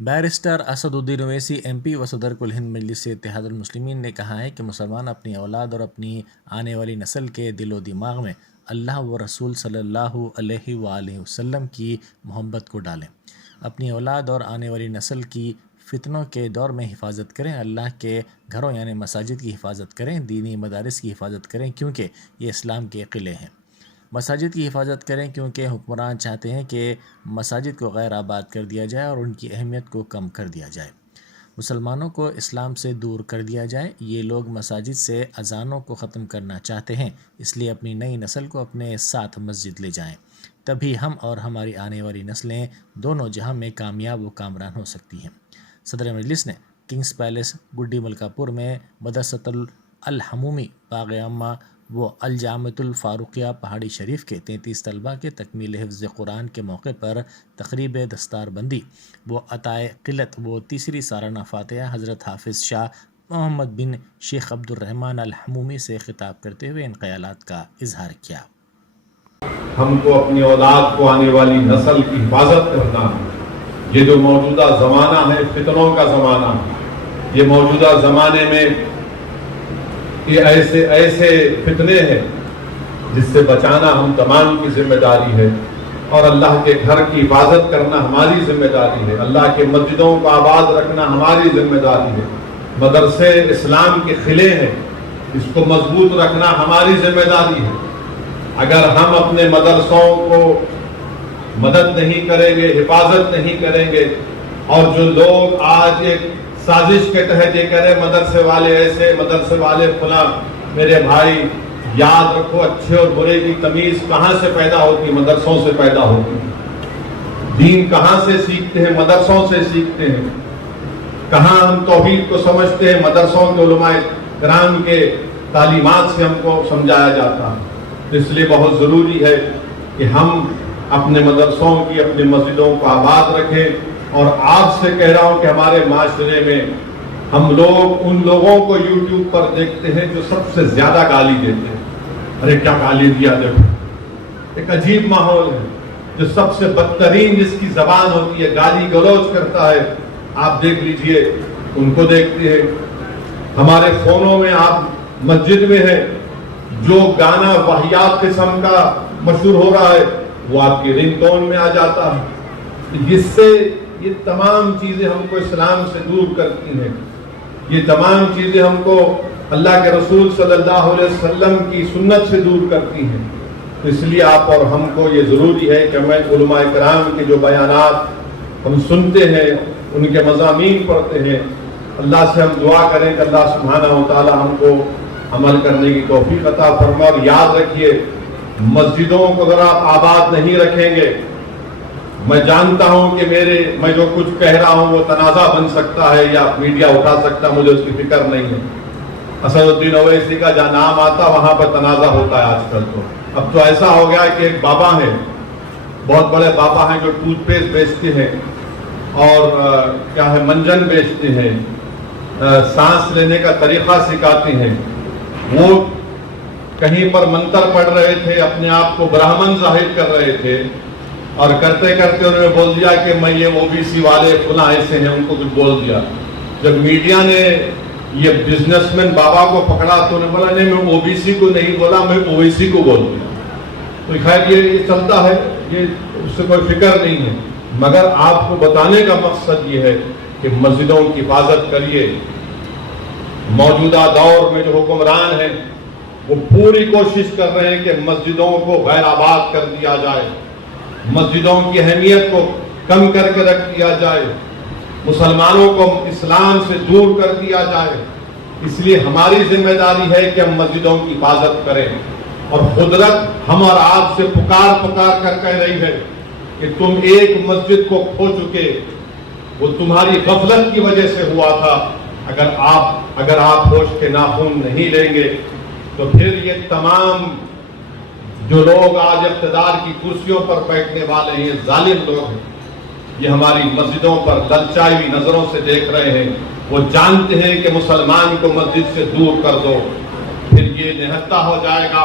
Barrister Asad الدین Owaisi M P و صدر کل ہند مجلس اتحاد المسلمین نے کہا ہے کہ مسلمان اپنی اولاد اور اپنی آنے والی نسل کے دل و دماغ میں اللہ و رسول صلی اللہ علیہ وآلہ وسلم کی محبت کو ڈالیں، اپنی اولاد اور آنے والی نسل کی فتنوں کے دور میں حفاظت کریں، اللہ کے گھروں یعنی مساجد کی حفاظت کریں، دینی مدارس کی حفاظت کریں کیونکہ یہ اسلام کے قلعے ہیں۔ مساجد کی حفاظت کریں کیونکہ حکمران چاہتے ہیں کہ مساجد کو غیر آباد کر دیا جائے اور ان کی اہمیت کو کم کر دیا جائے، مسلمانوں کو اسلام سے دور کر دیا جائے۔ یہ لوگ مساجد سے اذانوں کو ختم کرنا چاہتے ہیں، اس لیے اپنی نئی نسل کو اپنے ساتھ مسجد لے جائیں، تبھی ہم اور ہماری آنے والی نسلیں دونوں جہاں میں کامیاب و کامران ہو سکتی ہیں۔ صدر مجلس نے کنگز پیلس گڈی ملکا پور میں مدرسۃ الحمومی باغ عامہ و الجامعۃ الفاروقیہ پہاڑی شریف کے 33 طلباء کے تکمیل حفظ قرآن کے موقع پر تقریب دستار بندی و عطائے قلت و تیسری سالانہ فاتحہ حضرت حافظ شاہ محمد بن شیخ عبد الرحمن الحمومی سے خطاب کرتے ہوئے ان خیالات کا اظہار کیا۔ ہم کو اپنی اولاد کو آنے والی نسل کی حفاظت کرنا ہے۔ یہ جو موجودہ زمانہ ہے فتنوں کا زمانہ ہے، یہ موجودہ زمانے میں یہ ایسے فتنے ہیں جس سے بچانا ہم تمام کی ذمہ داری ہے، اور اللہ کے گھر کی حفاظت کرنا ہماری ذمہ داری ہے، اللہ کے مسجدوں کو آباد رکھنا ہماری ذمہ داری ہے۔ مدرسے اسلام کے قلعے ہیں، اس کو مضبوط رکھنا ہماری ذمہ داری ہے۔ اگر ہم اپنے مدرسوں کو مدد نہیں کریں گے، حفاظت نہیں کریں گے، اور جو لوگ آج ایک سازش کے تحت یہ کہہ رہے مدرسے والے ایسے، مدرسے والے فلاں، میرے بھائی یاد رکھو اچھے اور برے کی تمیز کہاں سے پیدا ہوتی؟ مدرسوں سے پیدا ہوتی۔ دین کہاں سے سیکھتے ہیں؟ مدرسوں سے سیکھتے ہیں۔ کہاں ہم توحید کو سمجھتے ہیں؟ مدرسوں کے علماء کرام کے تعلیمات سے ہم کو سمجھایا جاتا ہے۔ اس لیے بہت ضروری ہے کہ ہم اپنے مدرسوں کی، اپنی مسجدوں کو آباد رکھیں۔ اور آپ سے کہہ رہا ہوں کہ ہمارے معاشرے میں ہم لوگ ان لوگوں کو یوٹیوب پر دیکھتے ہیں جو سب سے زیادہ گالی دیتے ہیں۔ ارے کیا گالی دیا، دیکھو ایک عجیب ماحول ہے۔ جو سب سے بدترین جس کی زبان ہوتی ہے، گالی گلوچ کرتا ہے، آپ دیکھ لیجئے ان کو دیکھتے ہیں۔ ہمارے فونوں میں آپ مسجد میں ہیں، جو گانا واہیات قسم کا مشہور ہو رہا ہے وہ آپ کی رنگ ٹون میں آ جاتا ہے، جس سے یہ تمام چیزیں ہم کو اسلام سے دور کرتی ہیں۔ یہ تمام چیزیں ہم کو اللہ کے رسول صلی اللہ علیہ وسلم کی سنت سے دور کرتی ہیں۔ اس لیے آپ اور ہم کو یہ ضروری ہے کہ ہمیں علماء کرام کے جو بیانات ہم سنتے ہیں، ان کے مضامین پڑھتے ہیں، اللہ سے ہم دعا کریں کہ اللہ سبحانہ و تعالی ہم کو عمل کرنے کی توفیق عطا فرمائے۔ اور یاد رکھیے، مسجدوں کو اگر آپ آباد نہیں رکھیں گے، میں جانتا ہوں کہ میں جو کچھ کہہ رہا ہوں وہ تنازع بن سکتا ہے یا میڈیا اٹھا سکتا ہے، مجھے اس کی فکر نہیں ہے۔ اسد الدین اویسی کا جہاں نام آتا وہاں پر تنازع ہوتا ہے آج کل۔ تو اب تو ایسا ہو گیا کہ ایک بابا ہیں، بہت بڑے بابا ہیں، جو ٹوتھ پیسٹ بیچتے ہیں اور کیا ہے منجن بیچتے ہیں، سانس لینے کا طریقہ سکھاتے ہیں۔ وہ کہیں پر منتر پڑھ رہے تھے، اپنے آپ کو برہمن ظاہر کر رہے تھے، اور کرتے کرتے انہوں نے بول دیا کہ میں یہ OBC والے فلاں ایسے ہیں، ان کو کچھ بول دیا۔ جب میڈیا نے یہ بزنس مین بابا کو پکڑا تو انہوں نے بولا نہیں میں OBC کو نہیں بولا، میں OIC کو بول دیا۔ تو خیر یہ چلتا ہے، یہ اس سے کوئی فکر نہیں ہے، مگر آپ کو بتانے کا مقصد یہ ہے کہ مسجدوں کی حفاظت کریے۔ موجودہ دور میں جو حکمران ہیں وہ پوری کوشش کر رہے ہیں کہ مسجدوں کو غیر آباد کر دیا جائے، مسجدوں کی اہمیت کو کم کر کے رکھ دیا جائے، مسلمانوں کو اسلام سے دور کر دیا جائے۔ اس لیے ہماری ذمہ داری ہے کہ ہم مسجدوں کی حفاظت کریں، اور قدرت ہم اور آپ سے پکار کر کہہ رہی ہے کہ تم ایک مسجد کو کھو چکے، وہ تمہاری غفلت کی وجہ سے ہوا تھا۔ اگر آپ ہوش کے ناخن نہیں لیں گے تو پھر یہ تمام جو لوگ آج اقتدار کی کرسیوں پر بیٹھنے والے ہیں، ظالم لوگ ہیں، یہ ہماری مسجدوں پر للچائی ہوئی نظروں سے دیکھ رہے ہیں۔ وہ جانتے ہیں کہ مسلمان کو مسجد سے دور کر دو پھر یہ نہتا ہو جائے گا۔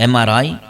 MRI,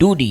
2D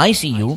ICU